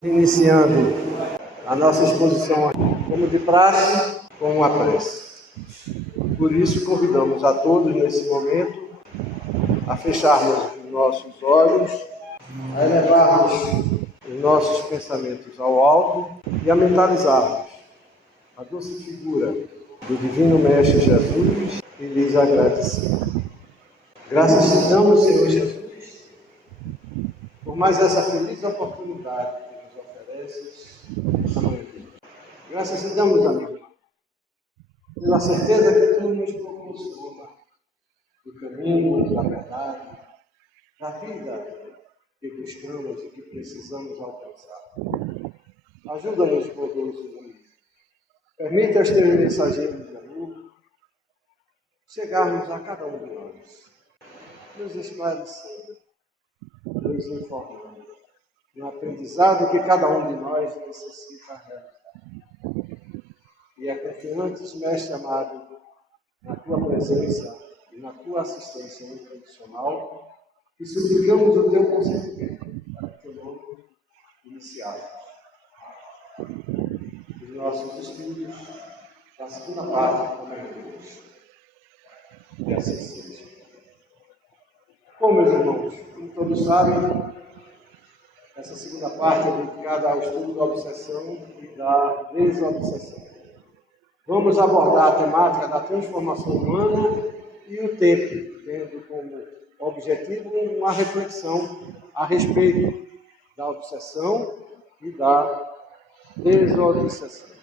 Iniciando a nossa exposição, como de praxe, com uma prece. Por isso, convidamos a todos nesse momento a fecharmos os nossos olhos, a elevarmos os nossos pensamentos ao alto e a mentalizarmos a doce figura do Divino Mestre Jesus e lhes agradecer. Graças te damos, Senhor Jesus, por mais essa feliz oportunidade que nos ofereces esta manhã. Graças te damos, amigo, pela certeza que tu nos proporciona do caminho, da verdade, da vida que buscamos e que precisamos alcançar. Ajuda-nos, bondoso Deus. Permita aos teus mensageiros de amor chegarmos a cada um de nós, nos esclarecendo, nos informando no aprendizado que cada um de nós necessita realizar. E é confiantes, Mestre amado, na tua presença e na tua assistência incondicional, que suplicamos o teu consentimento para que o teu nome iniciado. Os nossos estudos da segunda parte, como é Deus. E assim seja. Bom, meus irmãos, como todos sabem, essa segunda parte é dedicada ao estudo da obsessão e da desobsessão. Vamos abordar a temática da transformação humana e o tempo, tendo como objetivo uma reflexão a respeito da obsessão e da desobsessão.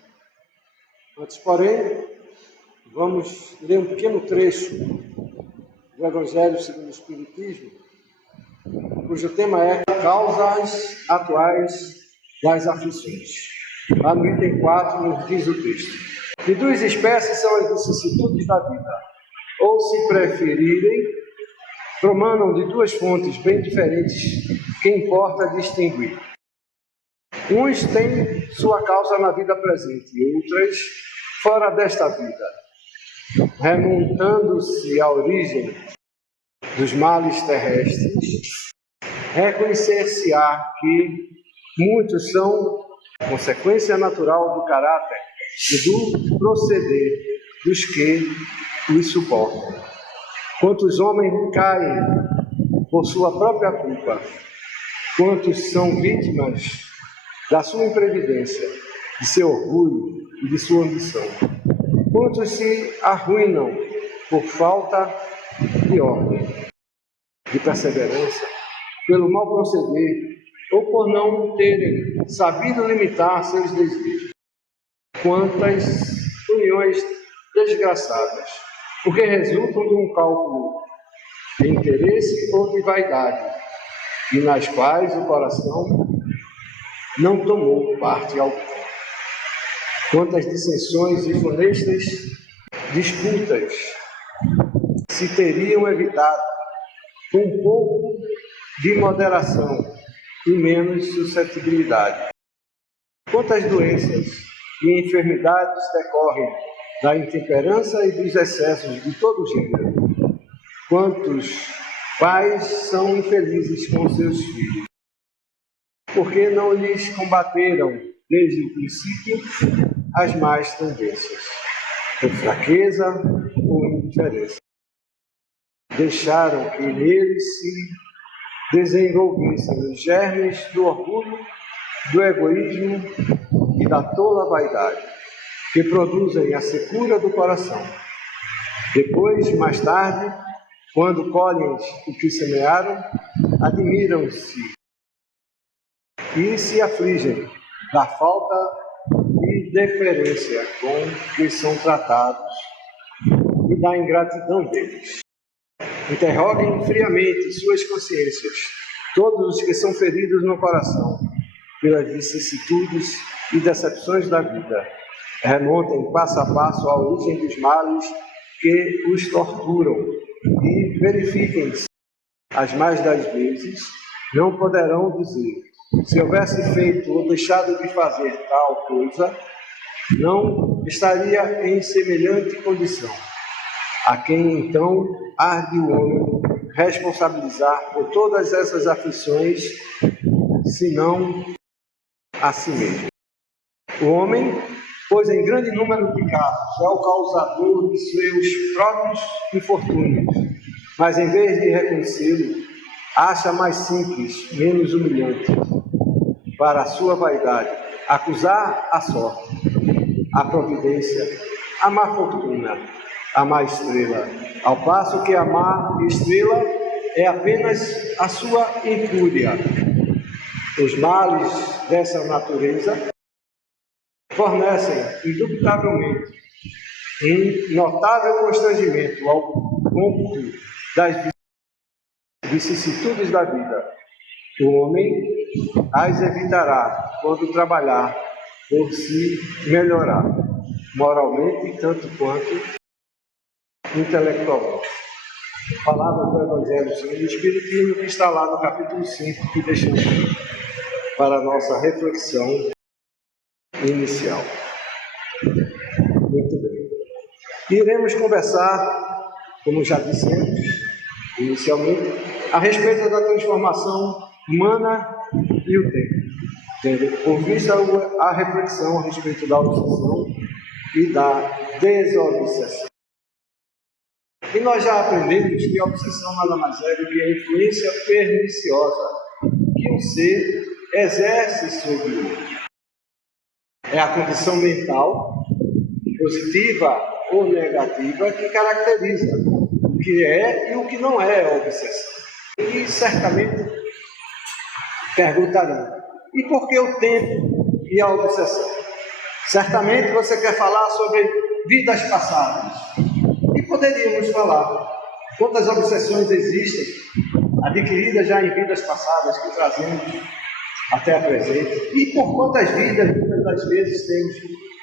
Antes, porém, vamos ler um pequeno trecho do Evangelho segundo o Espiritismo, cujo tema é Causas Atuais das Aflições. Lá no item 4 nos diz o texto: de duas espécies são as vicissitudes da vida, ou se preferirem, promanam de duas fontes bem diferentes que importa distinguir. Uns têm sua causa na vida presente e outras fora desta vida, remontando-se à origem dos males terrestres. Reconhecer-se-á que muitos são consequência natural do caráter e do proceder dos que os suportam. Quantos homens caem por sua própria culpa, quantos são vítimas da sua imprevidência, de seu orgulho e de sua ambição, quantos se arruinam por falta de ordem, de perseverança, pelo mau proceder ou por não terem sabido limitar seus desejos. Quantas uniões desgraçadas, porque resultam de um cálculo de interesse ou de vaidade, e nas quais o coração não tomou parte alguma. Quantas dissensões e funestas disputas se teriam evitado com um pouco de moderação e menos suscetibilidade. Quantas doenças e enfermidades decorrem da intemperança e dos excessos de todo gênero. Quantos pais são infelizes com seus filhos, porque não lhes combateram desde o princípio as más tendências, por fraqueza ou indiferença. Deixaram que neles se desenvolvessem os germes do orgulho, do egoísmo e da tola vaidade, que produzem a secura do coração. Depois, mais tarde, quando colhem o que semearam, admiram-se e se afligem da falta de deferência com que são tratados e da ingratidão deles. Interroguem friamente suas consciências, todos os que são feridos no coração pelas vicissitudes e decepções da vida. Remontem passo a passo a origem dos males que os torturam e verifiquem se, as mais das vezes, não poderão dizer: se houvesse feito ou deixado de fazer tal coisa, não estaria em semelhante condição. A quem então há de o homem responsabilizar por todas essas aflições, senão a si mesmo. O homem, pois em grande número de casos, é o causador de seus próprios infortúnios, mas em vez de reconhecê-lo, acha mais simples, menos humilhante, para a sua vaidade, acusar a sorte, a providência, a má fortuna, a má estrela, ao passo que a má estrela é apenas a sua incúria. Os males dessa natureza fornecem, indubitavelmente, um notável constrangimento ao cômputo das vicissitudes da vida. O homem as evitará quando trabalhar por se melhorar, moralmente, tanto quanto intelectualmente. Palavra do Evangelho segundo o Espiritismo, que está lá no capítulo 5, que deixamos para a nossa reflexão inicial. Muito bem. Iremos conversar, como já dissemos inicialmente, a respeito da transformação humana e o tempo, por vista a reflexão a respeito da obsessão e da desobsessão. E nós já aprendemos que a obsessão nada mais é do que a influência perniciosa que um ser exerce sobre o outro. É a condição mental, positiva ou negativa, que caracteriza o que é e o que não é a obsessão. E certamente perguntarão, e por que o tempo e a obsessão? Certamente você quer falar sobre vidas passadas. E poderíamos falar quantas obsessões existem, adquiridas já em vidas passadas, que trazemos até a presente, e por quantas vidas, muitas das vezes, temos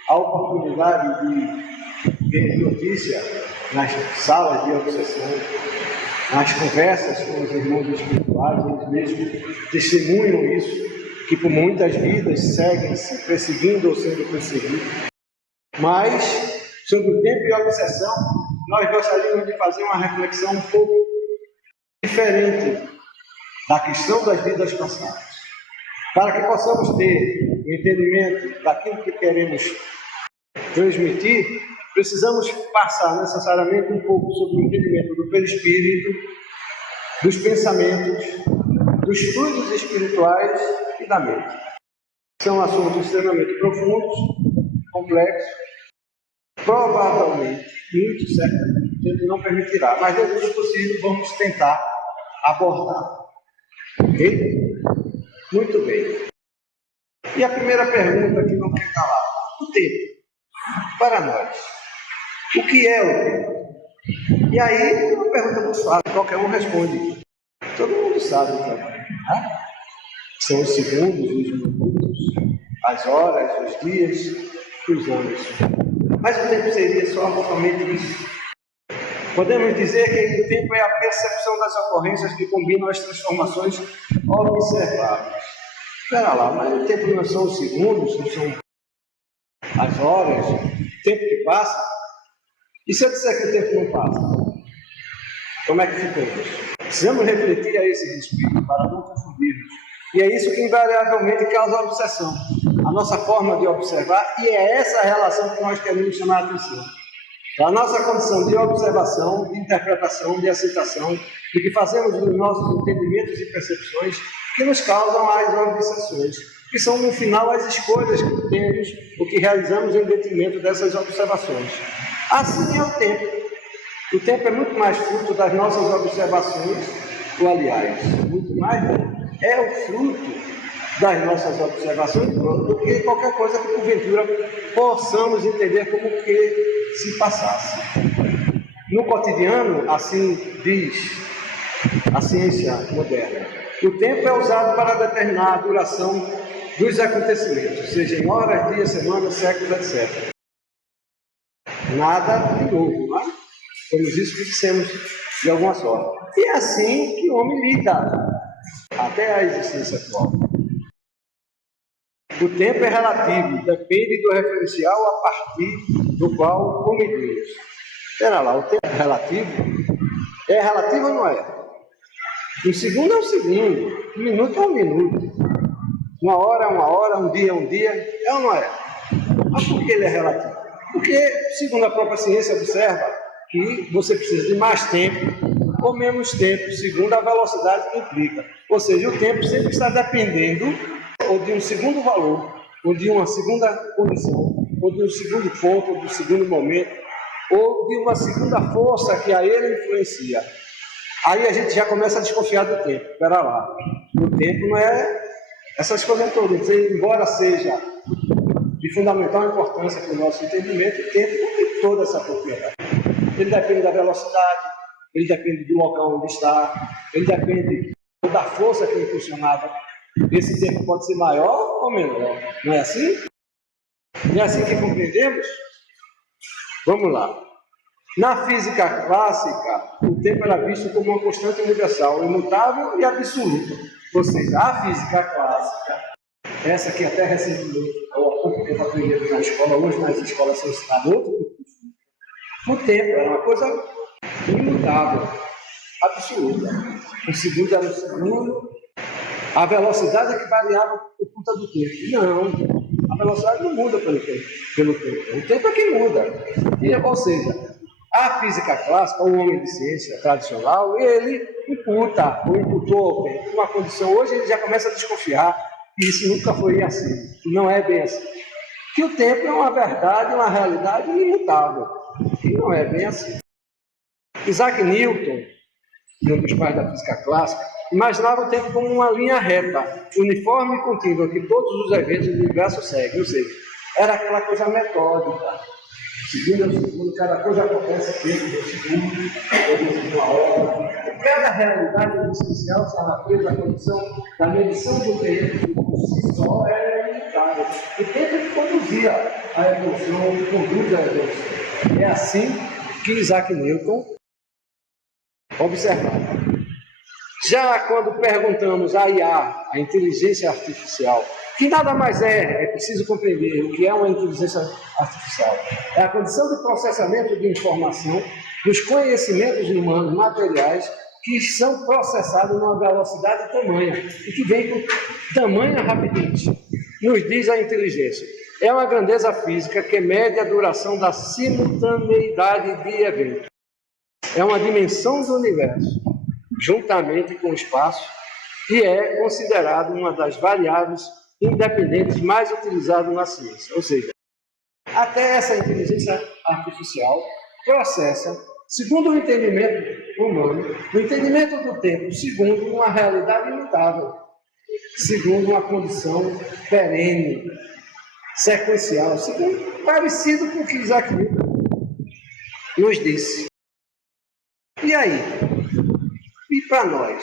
a oportunidade de ver notícia nas salas de obsessão, nas conversas com os irmãos espirituais, eles mesmos testemunham isso, que por muitas vidas seguem-se perseguindo ou sendo perseguidos. Mas, sobre o tempo e a obsessão, nós gostaríamos de fazer uma reflexão um pouco diferente da questão das vidas passadas. Para que possamos ter o entendimento daquilo que queremos transmitir, precisamos passar necessariamente um pouco sobre o entendimento do perispírito, dos pensamentos, dos fluidos espirituais e da mente. São assuntos extremamente profundos, complexos, provavelmente, muito certamente, o tempo não permitirá, mas dentro do possível vamos tentar abordar. Ok? Muito bem. E a primeira pergunta que não quer calar: o tempo, para nós, o que é o tempo? E aí, uma pergunta muito fácil, qualquer um responde. Todo mundo sabe também, né? São os segundos, os minutos, as horas, os dias, os anos. Mas o tempo seria somente isso. Podemos dizer que o tempo é a percepção das ocorrências que combinam as transformações observáveis. Espera lá, mas o tempo não são os segundos, não são as horas, o tempo que passa? E se eu disser que o tempo não passa? Como é que ficamos? Precisamos refletir a esse respeito para não confundirmos. E é isso que invariavelmente causa a obsessão. A nossa forma de observar, e é essa a relação que nós queremos chamar a atenção. A nossa condição de observação, de interpretação, de aceitação, do que fazemos dos nossos entendimentos e percepções, que nos causam as obsessões, que são, no final, as escolhas que temos, o que realizamos em detrimento dessas observações. Assim é o tempo. O tempo é muito mais fruto das nossas observações, ou aliás, muito mais, é o fruto das nossas observações do que qualquer coisa que, porventura, possamos entender como que se passasse. No cotidiano, assim diz a ciência moderna, o tempo é usado para determinar a duração dos acontecimentos, seja em horas, dias, semanas, séculos, etc. Nada de novo, não é? Como isso que dissemos de alguma sorte. E é assim que o homem lida até a existência atual. O tempo é relativo, depende do referencial a partir do qual o medimos. Espera lá, o tempo é relativo? É relativo ou não é? Um segundo é um segundo, um minuto é um minuto. Uma hora é uma hora, um dia é um dia, é ou não é? Mas por que ele é relativo? Porque, segundo a própria ciência, observa que você precisa de mais tempo ou menos tempo, segundo a velocidade que implica. Ou seja, o tempo sempre está dependendo ou de um segundo valor, ou de uma segunda condição, ou de um segundo ponto, ou de um segundo momento, ou de uma segunda força que a ele influencia. Aí a gente já começa a desconfiar do tempo. Espera lá, o tempo não é essas coisas todas. Embora seja de fundamental importância para o nosso entendimento, o tempo não tem toda essa propriedade. Ele depende da velocidade, ele depende do local onde está, ele depende da força que é impulsionada. Esse tempo pode ser maior ou menor, não é assim? Não é assim que compreendemos? Vamos lá. Na física clássica, o tempo era visto como uma constante universal, imutável e absoluta. Ou seja, a física clássica, essa que até recentemente, ou há pouco tempo aprendemos na escola, hoje nas escolas são ensinadas outro tipo de física. O tempo era uma coisa imutável, absoluta. Um segundo era um segundo. A velocidade é que variava por conta do tempo. Não, a velocidade não muda pelo tempo. O tempo é que muda. Ou seja, a física clássica, o homem de ciência tradicional, ele imputa, ou imputou uma condição. Hoje ele já começa a desconfiar que isso nunca foi assim. Não é bem assim. Que o tempo é uma verdade, uma realidade imutável. E não é bem assim. Isaac Newton, um dos pais da física clássica, imaginava o tempo como uma linha reta, uniforme e contínua, que todos os eventos do universo seguem. Ou seja, era aquela coisa metódica. Segundo, cada coisa acontece dentro do segundo, dentro de uma hora. Cada realidade existencial estava presa à condição da medição do tempo, por si só era ilimitada. O tempo que conduzia a evolução, que conduz a evolução. É assim que Isaac Newton observava. Já quando perguntamos à IA, a inteligência artificial, que nada mais é preciso compreender o que é uma inteligência artificial. É a condição de processamento de informação dos conhecimentos humanos materiais que são processados numa velocidade tamanha e que vem com tamanha rapidez. Nos diz a inteligência. É uma grandeza física que mede a duração da simultaneidade de eventos. É uma dimensão do universo, juntamente com o espaço, e é considerado uma das variáveis independentes mais utilizadas na ciência. Ou seja, até essa inteligência artificial processa, segundo o entendimento humano, o entendimento do tempo, segundo uma realidade imutável, segundo uma condição perene, sequencial, segundo, parecido com o que Isaac Newton nos disse. E aí? E para nós?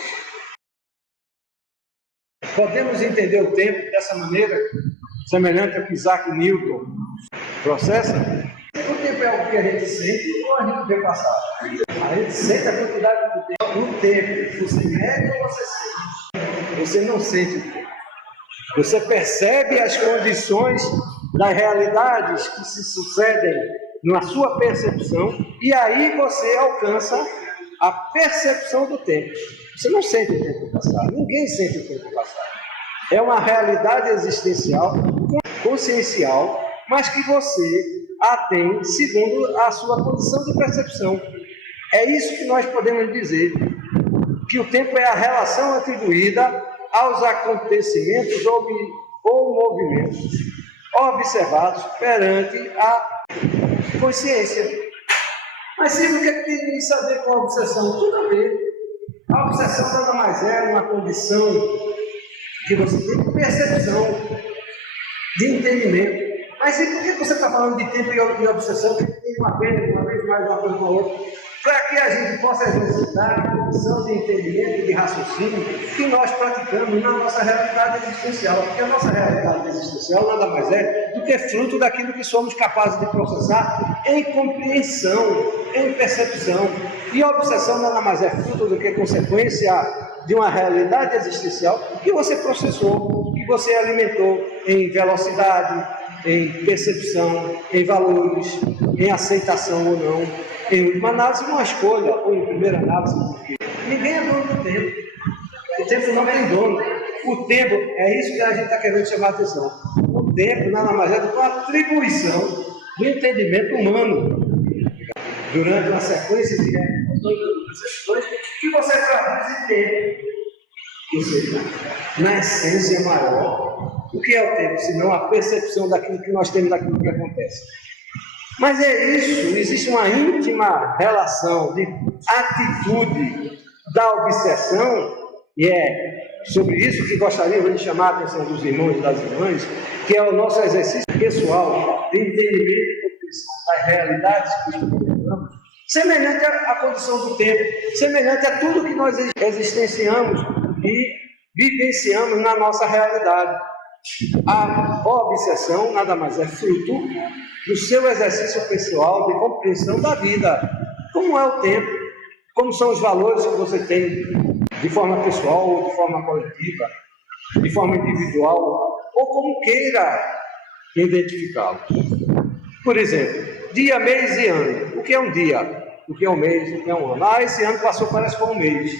Podemos entender o tempo dessa maneira, semelhante ao que Isaac Newton processa? O tempo é o que a gente sente ou a gente vê passar? A gente sente a quantidade do tempo. O tempo, você mede ou você sente? Você não sente o tempo. Você percebe as condições das realidades que se sucedem na sua percepção e aí você alcança a percepção do tempo. Você não sente o tempo passar, ninguém sente o tempo passar. É uma realidade existencial, consciencial, mas que você a tem segundo a sua condição de percepção. É isso que nós podemos dizer, que o tempo é a relação atribuída aos acontecimentos ou movimentos observados perante a consciência. Mas Silvio, o que tem isso a ver com a obsessão? Tudo a ver. A obsessão nada mais é uma condição que você tem de percepção, de entendimento. Mas e por que você está falando de tempo e obsessão? Que tem uma vez mais, uma coisa com a outra. Para que a gente possa exercitar a condição de entendimento e de raciocínio que nós praticamos na nossa realidade existencial. Porque a nossa realidade existencial nada mais é do que fruto daquilo que somos capazes de processar em compreensão, em percepção. E a obsessão nada mais é fruto do que consequência de uma realidade existencial que você processou, que você alimentou em velocidade, em percepção, em valores, em aceitação ou não. Em última análise, uma escolha, ou em primeira análise, porque ninguém é dono do tempo. O tempo não tem dono. o tempo, é isso que a gente está querendo chamar a atenção. O tempo nada mais é do que uma atribuição do entendimento humano durante uma sequência de realizações que você traduz em tempo. Ou seja, na essência maior, o que é o tempo, senão a percepção daquilo que nós temos, daquilo que acontece. Mas é isso, existe uma íntima relação de atitude da obsessão, e é sobre isso que gostaria de chamar a atenção dos irmãos e das irmãs, que é o nosso exercício pessoal de entendimento e compreensão das realidades que experimentamos, semelhante à condição do tempo, semelhante a tudo que nós existenciamos e vivenciamos na nossa realidade. A obsessão nada mais é fruto do seu exercício pessoal de compreensão da vida, como é o tempo, como são os valores que você tem de forma pessoal ou de forma coletiva, de forma individual, ou como queira identificá-lo. Por exemplo, dia, mês e ano. O que é um dia? O que é um mês? O que é um ano? Ah, esse ano passou, parece que foi um mês.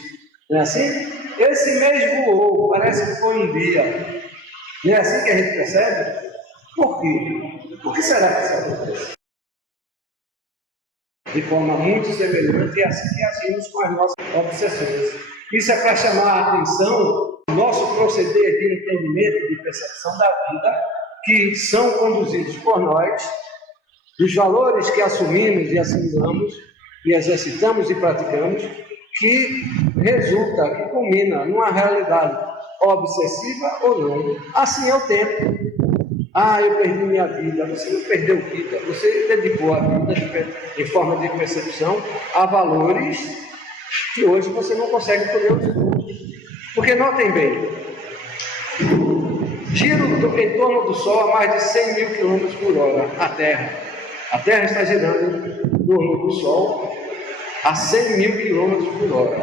Não é assim? Esse mês voou, parece que foi um dia. Não é assim que a gente percebe? Por quê? Por que será que isso acontece? De forma muito semelhante, é assim que agimos com as nossas obsessões. Isso é para chamar a atenção do nosso proceder de entendimento e de percepção da vida, que são conduzidos por nós, dos valores que assumimos e assimilamos, e exercitamos e praticamos, que resulta, que culmina numa realidade obsessiva ou não. Assim é o tempo. Ah, eu perdi minha vida. Você não perdeu vida, você dedicou a vida em forma de percepção a valores que hoje você não consegue colher os frutos. Porque notem bem, giro em torno do Sol a mais de 100 mil km por hora, a Terra está girando em torno do Sol a 100 mil km por hora.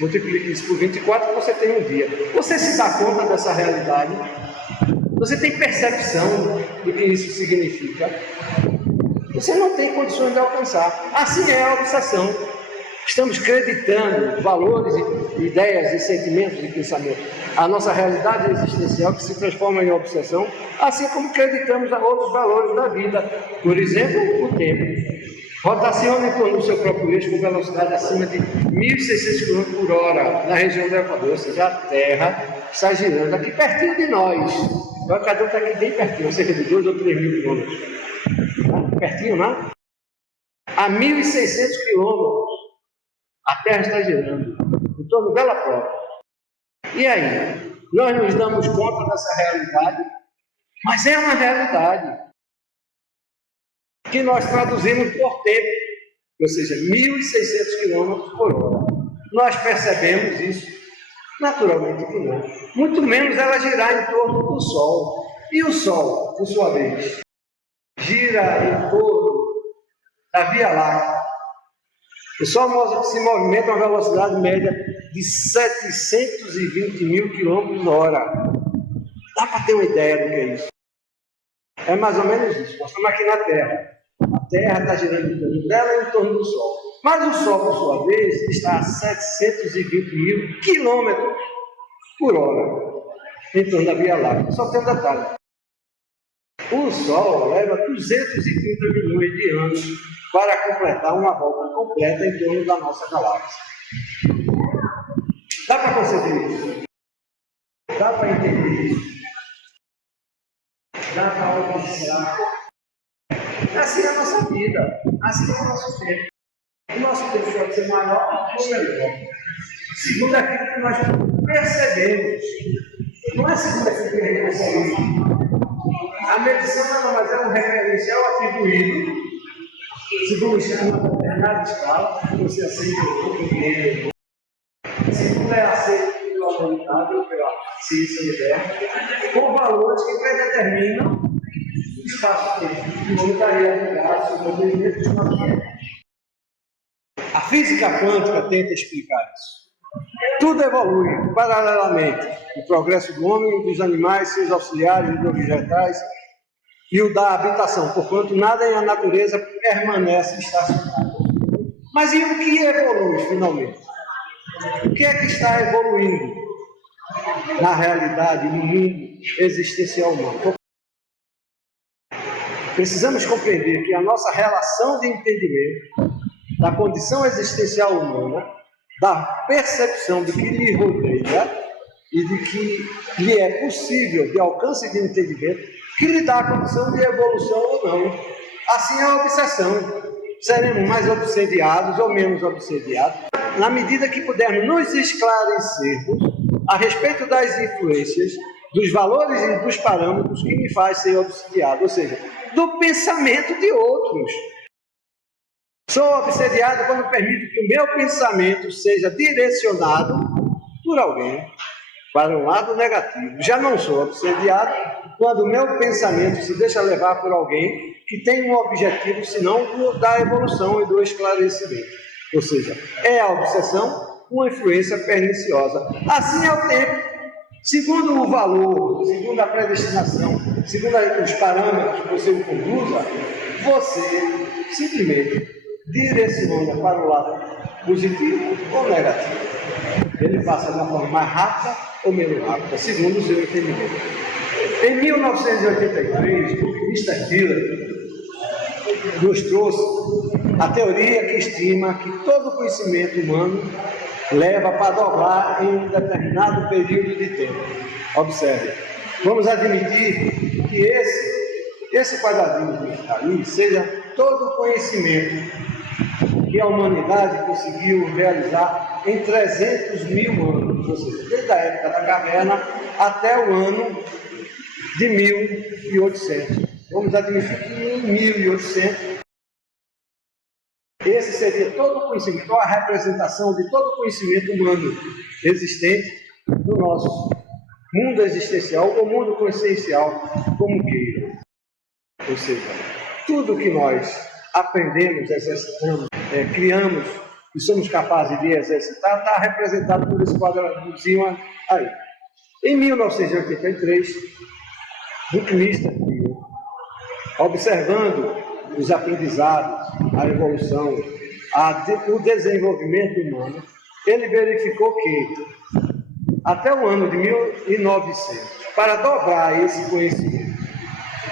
Multiplique isso por 24 e você tem um dia. Você se dá conta dessa realidade? Você tem percepção do que isso significa? Você não tem condições de alcançar. Assim é a obsessão. Estamos acreditando valores, ideias e sentimentos e pensamentos. A nossa realidade existencial que se transforma em obsessão, assim como acreditamos a outros valores da vida. Por exemplo, o tempo. Rotaciona em torno do seu próprio eixo com velocidade acima de 1.600 km por hora na região do Equador, ou seja, a Terra está girando aqui pertinho de nós. O Equador está aqui bem pertinho, cerca de 2 ou 3 mil quilômetros. Pertinho, não? A 1.600 quilômetros, a Terra está girando em torno dela própria. E aí? Nós nos damos conta dessa realidade, mas é uma realidade que nós traduzimos por tempo, ou seja, 1.600 km por hora. Nós percebemos isso? Naturalmente que não. Muito menos ela girar em torno do Sol. E o Sol, por sua vez, gira em torno da Via Láctea. O Sol se movimenta a uma velocidade média de 720 mil km por hora. Dá para ter uma ideia do que é isso? É mais ou menos isso. Nós estamos aqui na Terra. A Terra está girando em torno dela e em torno do Sol. Mas o Sol, por sua vez, está a 720 mil quilômetros por hora em torno da Via Láctea. Só tem um detalhe. O Sol leva 230 milhões de anos para completar uma volta completa em torno da nossa galáxia. Dá para conceber isso? Dá para entender isso? Dá para alcançar? Assim é a nossa vida, assim é o nosso tempo. O nosso tempo pode ser maior ou menor, segundo aquilo que nós percebemos. Não é segundo aquilo que a gente percebe. A medição nada mais é um referencial atribuído, segundo uma determinada escala, que você aceita ou compreende. Segundo é aceito pela humanidade ou pela ciência moderna, com valores que predeterminam o espaço-tempo, que não estaria ligado sobre o movimento de uma vida. A física quântica tenta explicar isso. Tudo evolui paralelamente. O progresso do homem, dos animais, seus auxiliares, dos vegetais e o da habitação, porquanto nada em a natureza permanece estacionário. Mas e o que evolui finalmente? O que é que está evoluindo? na realidade, no mundo existencial humano. Precisamos compreender que a nossa relação de entendimento da condição existencial humana, da percepção do que lhe rodeia e de que lhe é possível de alcance de entendimento, que lhe dá a condição de evolução ou não. Assim é a obsessão. Seremos mais obsediados ou menos obsediados, na medida que pudermos nos esclarecermos a respeito das influências, dos valores e dos parâmetros que me faz ser obsediado, ou seja, do pensamento de outros. Sou obsediado quando permito que o meu pensamento seja direcionado por alguém para um lado negativo. Já não sou obsediado quando o meu pensamento se deixa levar por alguém que tem um objetivo, senão da evolução e do esclarecimento. Ou seja, é a obsessão uma influência perniciosa. Assim é o tempo. Segundo o valor, segundo a predestinação, segundo os parâmetros que você o conduza, você simplesmente direciona para o lado positivo ou negativo. Ele passa de uma forma mais rápida ou menos rápida, segundo o seu entendimento. Em 1983, o Mr. Miller nos trouxe a teoria que estima que todo conhecimento humano leva para dobrar em um determinado período de tempo. Observe, vamos admitir que esse quadradinho que está ali seja todo o conhecimento que a humanidade conseguiu realizar em 300 mil anos, ou seja, desde a época da caverna até o ano de 1800. Vamos admitir que em 1800, esse seria todo o conhecimento, a representação de todo o conhecimento humano existente no nosso mundo existencial ou mundo consciencial, como queira. Ou seja, tudo que nós aprendemos, exercitamos, criamos e somos capazes de exercitar, está representado por esse quadradinho aí. Em 1983, Buckminster Fuller, observando os aprendizados, a evolução, o desenvolvimento humano, ele verificou que, até o ano de 1900, para dobrar esse conhecimento,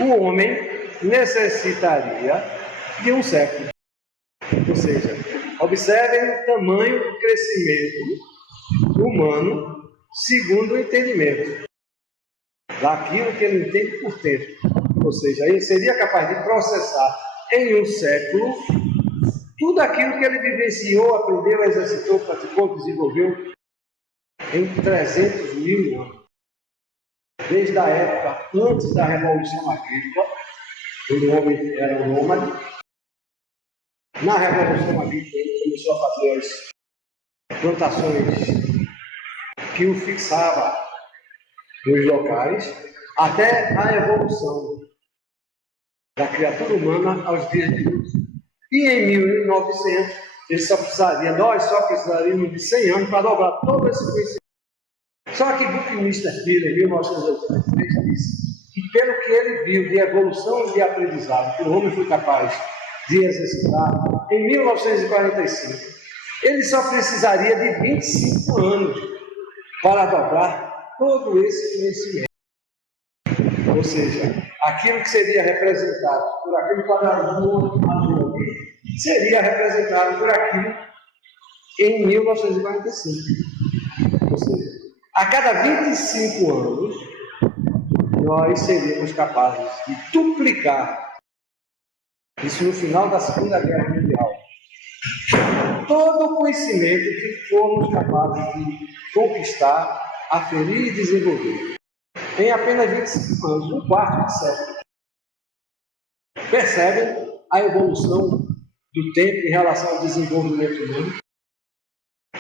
o homem necessitaria de um século. Ou seja, observem o tamanho do crescimento humano segundo o entendimento daquilo que ele entende por dentro. Ou seja, ele seria capaz de processar em um século tudo aquilo que ele vivenciou, aprendeu, exercitou, praticou, desenvolveu em 300 mil anos. Desde a época antes da Revolução Agrícola, quando o homem era um nômade. Na Revolução Agrícola, ele começou a fazer as plantações que o fixava nos locais, até a evolução da criatura humana aos dias de hoje. E em 1900, nós só precisaríamos de 100 anos para dobrar todo esse conhecimento. Só que Buckminster Fuller, em 1983, disse que pelo que ele viu de evolução e de aprendizado que o homem foi capaz de exercitar, em 1945, ele só precisaria de 25 anos para dobrar todo esse conhecimento. Ou seja, aquilo que seria representado por aquele quadradinho azul seria representado por aquilo em 1945. Ou seja, a cada 25 anos, nós seríamos capazes de duplicar isso no final da Segunda Guerra Mundial. Todo o conhecimento que formos capazes de conquistar, aferir e desenvolver. Em apenas 25 anos, um quarto de século. Percebem a evolução do tempo em relação ao desenvolvimento humano?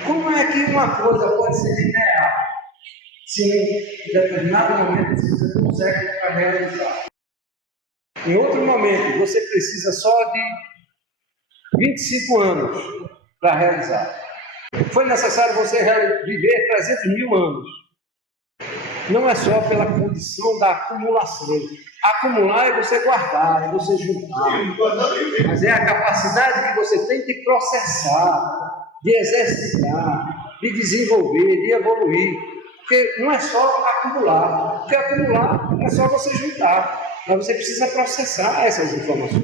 Como é que uma coisa pode ser linear se em determinado momento você consegue para realizar? Em outro momento, você precisa só de 25 anos para realizar. Foi necessário você viver 300 mil anos. Não é só pela condição da acumulação. Acumular é você guardar, é você juntar. Mas é a capacidade que você tem de processar, de exercitar, de desenvolver, de evoluir. Porque não é só acumular, porque acumular é só você juntar, mas você precisa processar essas informações,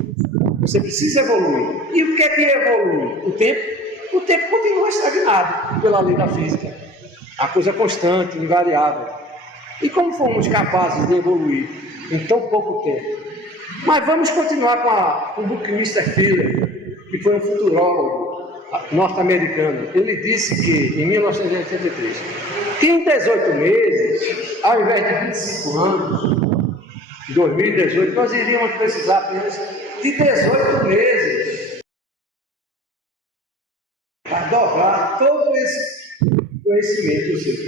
você precisa evoluir. E o que é que evolui? O tempo? O tempo continua estagnado pela lei da física, a coisa constante, invariável. E como fomos capazes de evoluir em tão pouco tempo? Mas vamos continuar com o Buckminster Fuller, que foi um futurólogo norte-americano. Ele disse que, em 1983, que em 18 meses, ao invés de 25 anos, em 2018, nós iríamos precisar apenas de 18 meses para dobrar todo esse conhecimento, ou seja,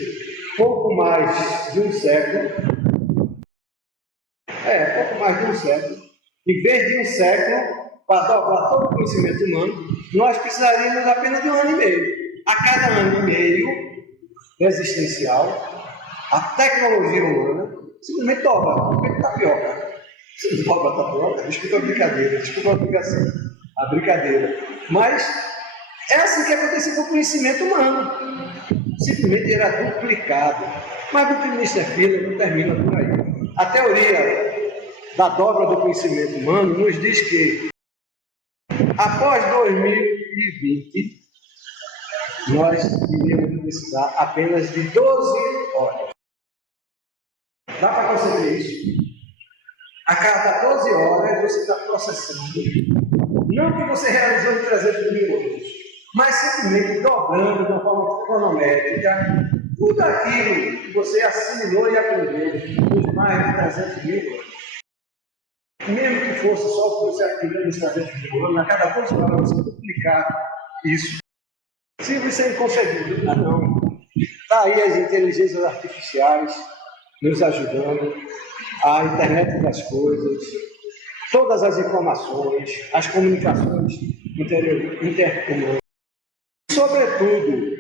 pouco mais de um século. Pouco mais de um século. Em vez de um século, para dobrar todo o conhecimento humano, nós precisaríamos apenas de 1 ano e meio. A cada ano e meio existencial, a tecnologia humana simplesmente dobra, como tapioca. Você dobra a tapioca? Desculpa a brincadeira, desculpa a aplicação, a brincadeira. Mas é assim que aconteceu com o conhecimento humano. Simplesmente era duplicado. Mas o Buckminster Fuller não termina por aí. A teoria da dobra do conhecimento humano nos diz que após 2020 nós iríamos precisar apenas de 12 horas. Dá para conceber isso? A cada 12 horas você está processando, não que você realizou em 300 mil anos, mas simplesmente dobrando de uma forma cronométrica tudo aquilo que você assimilou e aprendeu por mais de 300 mil anos. Mesmo que fosse só o que você aprendeu nos 300 mil anos, a cada 12 horas você duplicar isso. Se isso é inconcebível, não. Está aí as inteligências artificiais nos ajudando, a internet das coisas, todas as informações, as comunicações interhumanas. Sobretudo,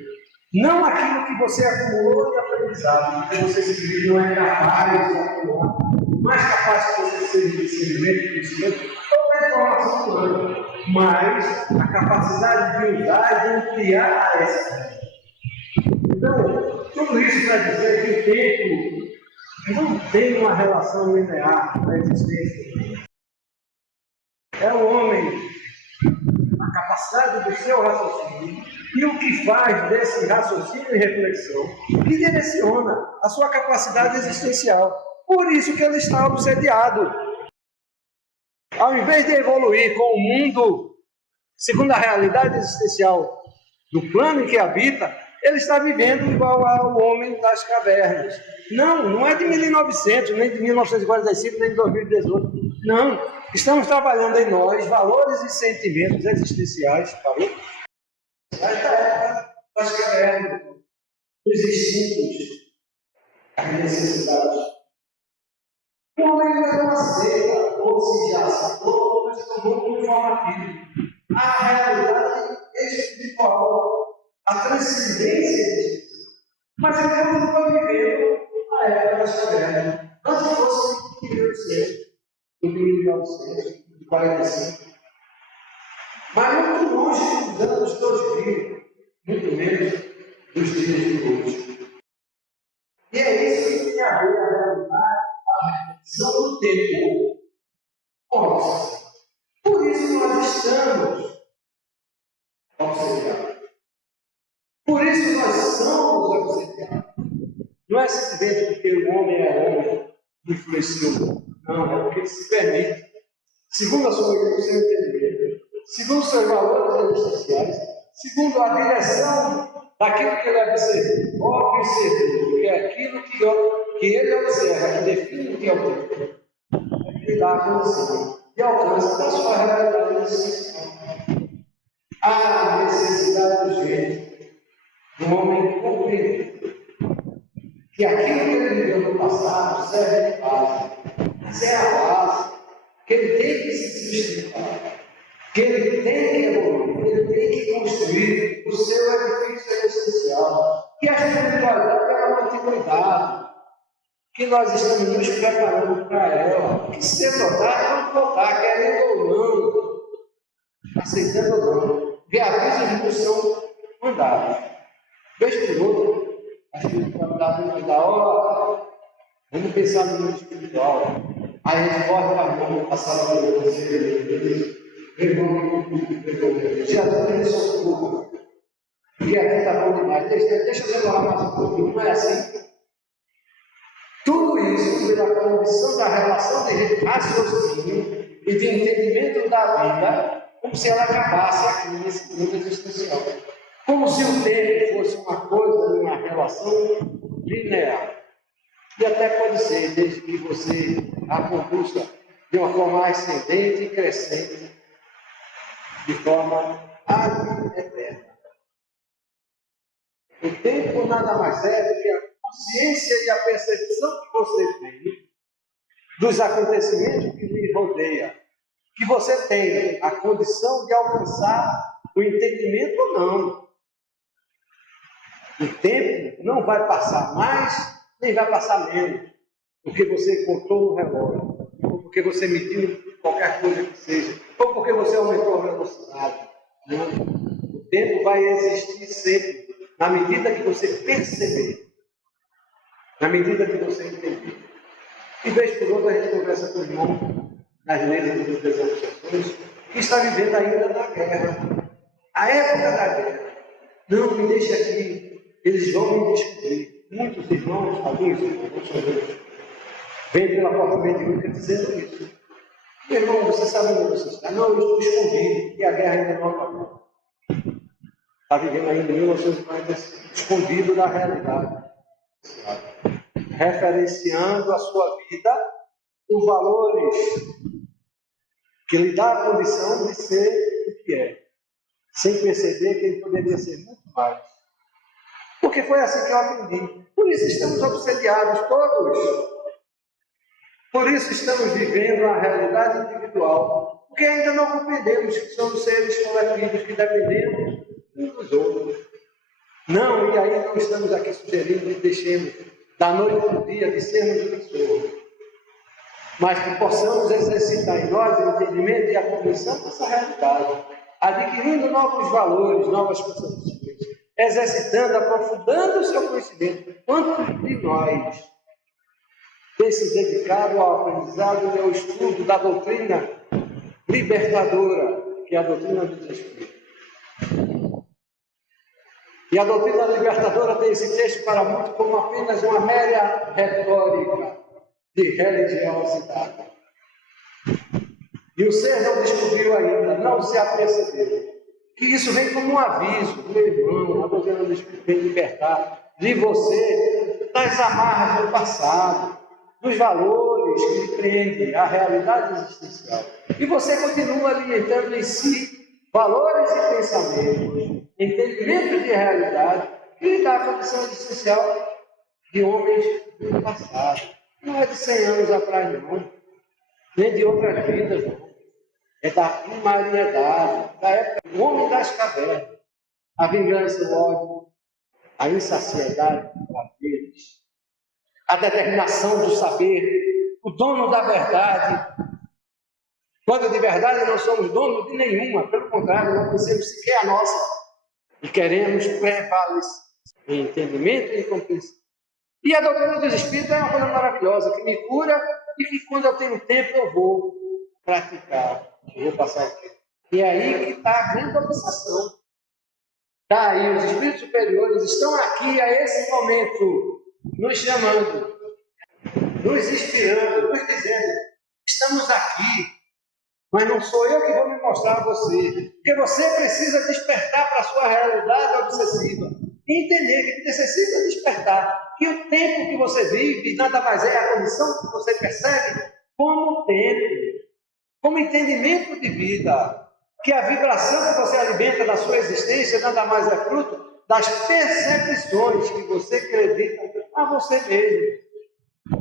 não aquilo que você acumulou de aprendizado, porque você simplesmente não é capaz de acumular, mais capaz que você seja de discernimento, conhecimento, toda a informação humana, mas a capacidade de usar e de ampliar essa. Então, tudo isso para dizer que o tempo não tem uma relação linear na existência. É o homem, a capacidade do seu raciocínio, e o que faz desse raciocínio e reflexão que direciona a sua capacidade existencial. Por isso que ele está obsediado. Ao invés de evoluir com o mundo segundo a realidade existencial do plano em que habita, ele está vivendo igual ao homem das cavernas. Não é de 1900, nem de 1945, nem de 2018. Não. Estamos trabalhando em nós valores e sentimentos existenciais, falou? Da época das cavernas, dos instintos, as necessidades. O homem ainda não aceita, ou se já aceitou, mas tomou como informativo. A realidade espiritual, a transcendência, mas ele continua vivendo na época das cavernas. Antes fosse de 1800, de 1900, de 45. Mas muito longe dos anos 2000, muito menos dos dias de hoje. E é isso que tem a ver a realidade, a reflexão do tempo. Nossa, por isso nós estamos observados. Por isso nós somos observados. Não é simplesmente porque o homem é homem, influenciou. Não, é porque ele se permite, segundo a sua seu entendimento, segundo os seus valores existenciais, segundo a direção daquilo que ele observou, que é aquilo que ele observa, que define o que é o tempo, ele dá a condição de alcance da sua realidade existencial. A necessidade do jeito do homem compreender que aquilo que ele viveu no passado serve de base, mas é a base que ele tem que se sustentar, que ele tem que evoluir, que ele tem que construir o seu edifício existencial, que a espiritualidade é uma continuidade, que nós estamos nos preparando para ela, que se voltar, vamos voltar, querendo ou não, aceitando ou não, que avisos nos são mandados. Vez por outra, a espiritualidade está dentro da hora, vamos pensar no mundo espiritual. Aí a gente volta para a sala do conselho, já tem isso tudo. E aqui está bom demais. Deixa eu demorar mais um pouquinho, não é assim? Tudo isso pela condição da relação de raciocínio e de entendimento da vida, como se ela acabasse aqui nesse mundo existencial. Como se o tempo fosse uma coisa, uma relação linear. E até pode ser, desde que você a conduza de uma forma ascendente e crescente, de forma eterna. O tempo nada mais é do que a consciência e a percepção que você tem dos acontecimentos que lhe rodeiam, que você tem a condição de alcançar o entendimento ou não. O tempo não vai passar mais, nem vai passar menos, porque você contou no relógio, ou porque você mediu qualquer coisa que seja, ou porque você aumentou a velocidade. Não. O tempo vai existir sempre, na medida que você perceber, na medida que você entender. E vez por outra a gente conversa com o irmão nas mesas das associações que está vivendo ainda na guerra, a época da guerra. Não, me deixa aqui, eles vão me descobrir. Muitos irmãos, alguns irmãos, não são muitos, vêm pela porta mediúnica dizendo isso. Meu irmão, você sabe onde você está? Não, eu estou escondido, e a guerra ainda não acabou. Está vivendo ainda em 1945, escondido da realidade, referenciando a sua vida com valores que lhe dá a condição de ser o que é, sem perceber que ele poderia ser muito mais. Porque foi assim que eu aprendi. Por isso estamos obsediados todos. Por isso estamos vivendo a realidade individual. Porque ainda não compreendemos que somos seres coletivos, que dependemos uns dos outros. Não, e aí não estamos aqui sugerindo que deixemos da noite para o dia de sermos o que somos, mas que possamos exercitar em nós o entendimento e a compreensão dessa realidade, adquirindo novos valores, novas concepções, exercitando, aprofundando o seu conhecimento. Quantos de nós tem se dedicado ao aprendizado e ao estudo da doutrina libertadora, que é a doutrina dos Espíritos? E a doutrina libertadora tem esse texto para muito como apenas uma mera retórica de religiosidade. E o ser não descobriu ainda, não se apercebeu, que isso vem como um aviso, meu irmão, a doutrina dos Espíritos vem libertar de você das amarras do passado, dos valores que lhe prendem à realidade existencial. E você continua alimentando em si valores e pensamentos, entendimento de realidade, que lhe dá a condição existencial de homens do passado. Não é de 100 anos atrás, não. Nem de outras vidas, não. É da primariedade, da época do homem das cavernas. A vingança, o ódio, a insaciedade dos prazeres, a determinação do saber, o dono da verdade. Quando de verdade não somos donos de nenhuma, pelo contrário, não conhecemos sequer a nossa. E queremos prevalecer em entendimento e em compreensão. E a doutrina dos Espíritos é uma coisa maravilhosa, que me cura e que quando eu tenho tempo eu vou praticar, eu vou passar o tempo. E é aí que está a grande obsessão. Está aí, os Espíritos superiores estão aqui a esse momento, nos chamando, nos inspirando, nos dizendo, estamos aqui, mas não sou eu que vou me mostrar a você, porque você precisa despertar para a sua realidade obsessiva e entender que necessita despertar, que o tempo que você vive nada mais é a condição que você percebe como tempo, como entendimento de vida, que a vibração que você alimenta na sua existência nada mais é fruto das percepções que você acredita a você mesmo.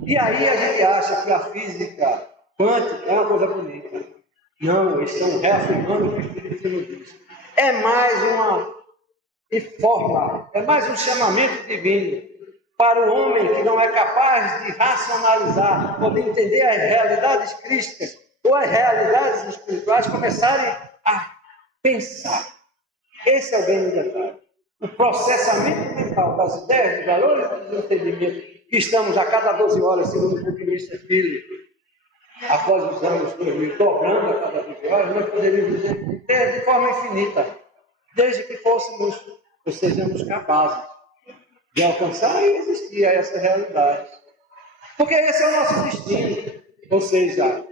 E aí a gente acha que a física quântica é uma coisa bonita. Não, eles estão reafirmando o que o Espírito nos diz. É mais uma forma, é mais um chamamento divino para o homem que não é capaz de racionalizar ou de entender as realidades crísticas ou as realidades espirituais, começarem a pensar. Esse é o grande detalhe. o processamento mental das ideias, dos valores e dos entendimentos que estamos a cada 12 horas, segundo o ponto de vista espírita, após os anos 2000, dobrando a cada 12 horas, nós poderíamos ter de forma infinita, desde que fôssemos ou sejamos capazes de alcançar e existir a essa realidade. Porque esse é o nosso destino. Ou seja,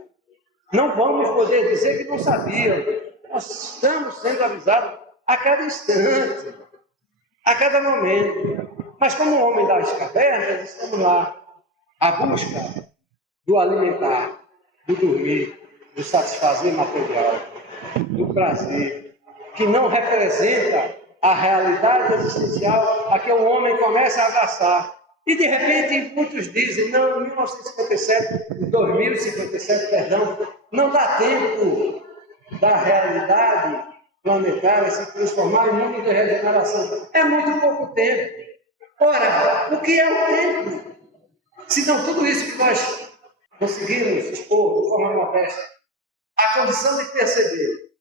não vamos poder dizer que não sabíamos. Nós estamos sendo avisados a cada instante, a cada momento. Mas como homem das cavernas, estamos lá à busca do alimentar, do dormir, do satisfazer material, do prazer, que não representa a realidade existencial a que o homem começa a abraçar. E de repente muitos dizem, não, em 1957, 2057, perdão, não dá tempo da realidade planetária se transformar em mundo de regeneração. É muito pouco tempo. Ora, o que é o tempo? Se não tudo isso que nós conseguimos expor de forma modesta, a condição de perceber.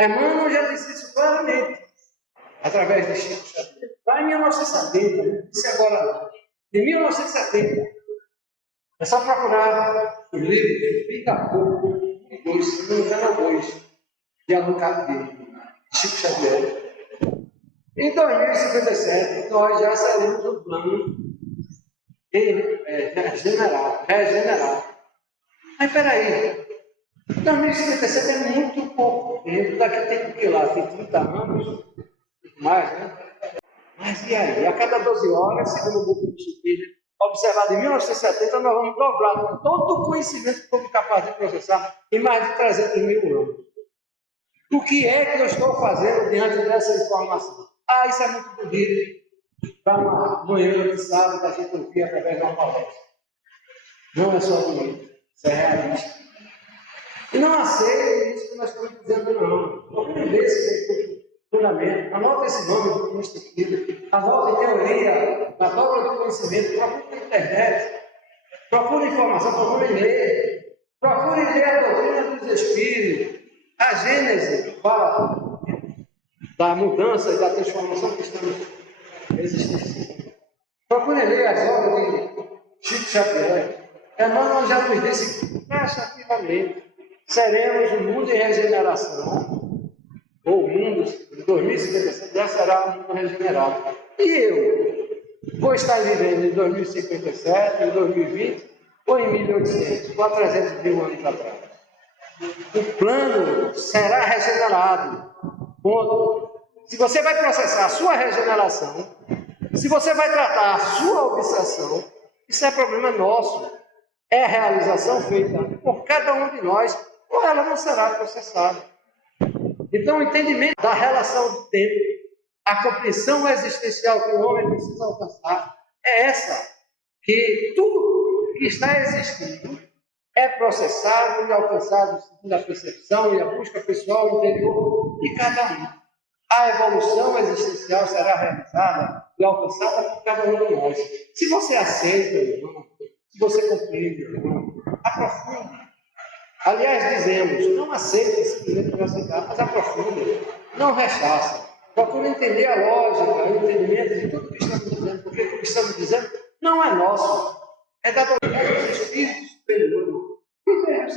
Emmanuel já disse isso claramente, através de Chico Xavier. Lá em 1970, não disse agora não. Em 1970, é só procurar os livros de Pica-Pau, e dois, se não me engano, dois, de Albuquerque, de Chico Xavier. Em 2057, nós já seremos um plano regenerado. Mas peraí, 2057 é muito pouco tempo, daqui tem que lá, tem 30 anos, mais, né? Mas e aí? A cada 12 horas, segundo o grupo de Espírito, observado em 1970, nós vamos dobrar todo o conhecimento que fomos capazes de processar em mais de 300 mil anos. O que é que eu estou fazendo diante dessa informação? Ah, isso é muito bonito. Para uma manhã de sábado, a gente ouvir através de uma palestra. Não é só bonito, isso é realista. E não aceite isso que nós estamos dizendo, não. Procure ver esse fundamento. Anota esse nome do Cristo Espírito. Anota teoria, na dobra do conhecimento. Procure na internet. Procure informação, procure ler. Procure ler a doutrina dos Espíritos. A Gênese fala da mudança e da transformação que estamos existindo. Procure ler as obras de Chico Xavier. Emmanuel já nos disse taxativamente: seremos um mundo em regeneração, ou o mundo de 2057 já será um mundo regenerado. E eu vou estar vivendo em 2057, em 2020 ou em 1800, ou há 300 mil anos atrás. O plano será regenerado. Ponto. Se você vai processar a sua regeneração, se você vai tratar a sua obsessão, isso é problema nosso. É realização feita por cada um de nós, ou ela não será processada. Então, o entendimento da relação do tempo, a compreensão existencial que o homem precisa alcançar, é essa, que tudo que está existindo é processado e alcançado segundo a percepção e a busca pessoal interior de cada um. A evolução existencial será realizada e alcançada por cada um de nós. Se você aceita, irmão, se você compreende, irmão, aprofunde. Aliás, dizemos, não aceite simplesmente para aceitar, mas aprofunde, não rechaça. Procure entender a lógica, o entendimento de tudo que estamos dizendo, porque o que estamos dizendo não é nosso, é da doutrina dos Espíritos superiores.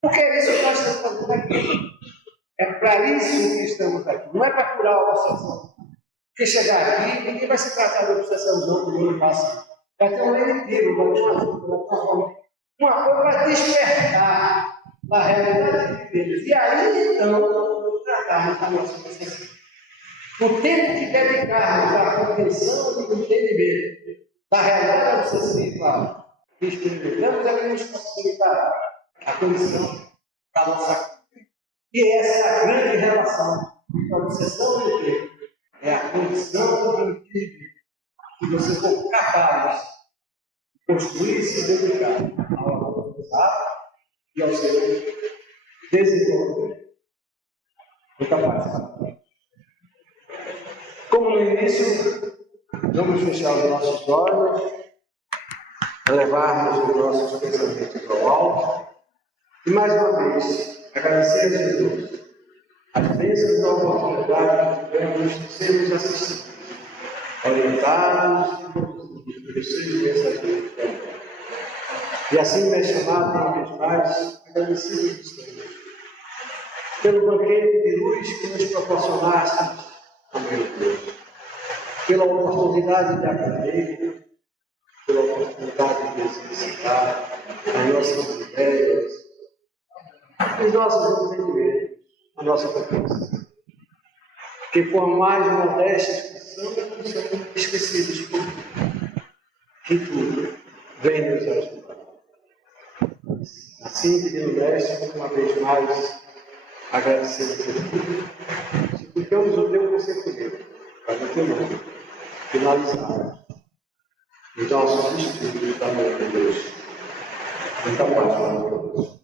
Porque é isso que nós estamos fazendo aqui. É para isso que estamos aqui. Não é para curar a obsessão. Porque chegar aqui, ninguém vai se tratar de obsessão do ano passado. Vai ter um lenitivo, vai ter uma coisa para despertar da realidade de Deus. E aí, então, tratarmos da nossa obsessão. O tempo que dedicarmos à compreensão e do entendimento da realidade obsessiva que experimentamos é que nos possibilitará a condição da nossa vida. E essa é a grande relação entre a obsessão e o tempo. É a condição do indivíduo que você for capaz de construir e se dedicar ao aprendizado e ao seu desenvolvimento. Muito capaz. Como no início, vamos fechar os nossos olhos, elevarmos os nossos pensamentos ao alto e mais uma vez agradecer a Jesus as bênçãos da oportunidade que tivemos de sermos assistidos, orientados pelos seus mensageiros. E assim mencionar uma vez mais, agradecidos do Senhor, pelo banquete de luz que nos proporcionaste, meu Deus, pela oportunidade de aprender, pela oportunidade de exercitar as nossas ideias, os nossos entendimentos, a nossa confiança. Que por mais modestas que são esquecidos por tudo, que tudo vem nos ajudar. Assim, pedindo mestre, uma vez mais, agradecendo por tudo, suplicamos o teu consentimento, para o teu nome, finalizar os nossos estudos da manhã de Deus. Muita paz para todos.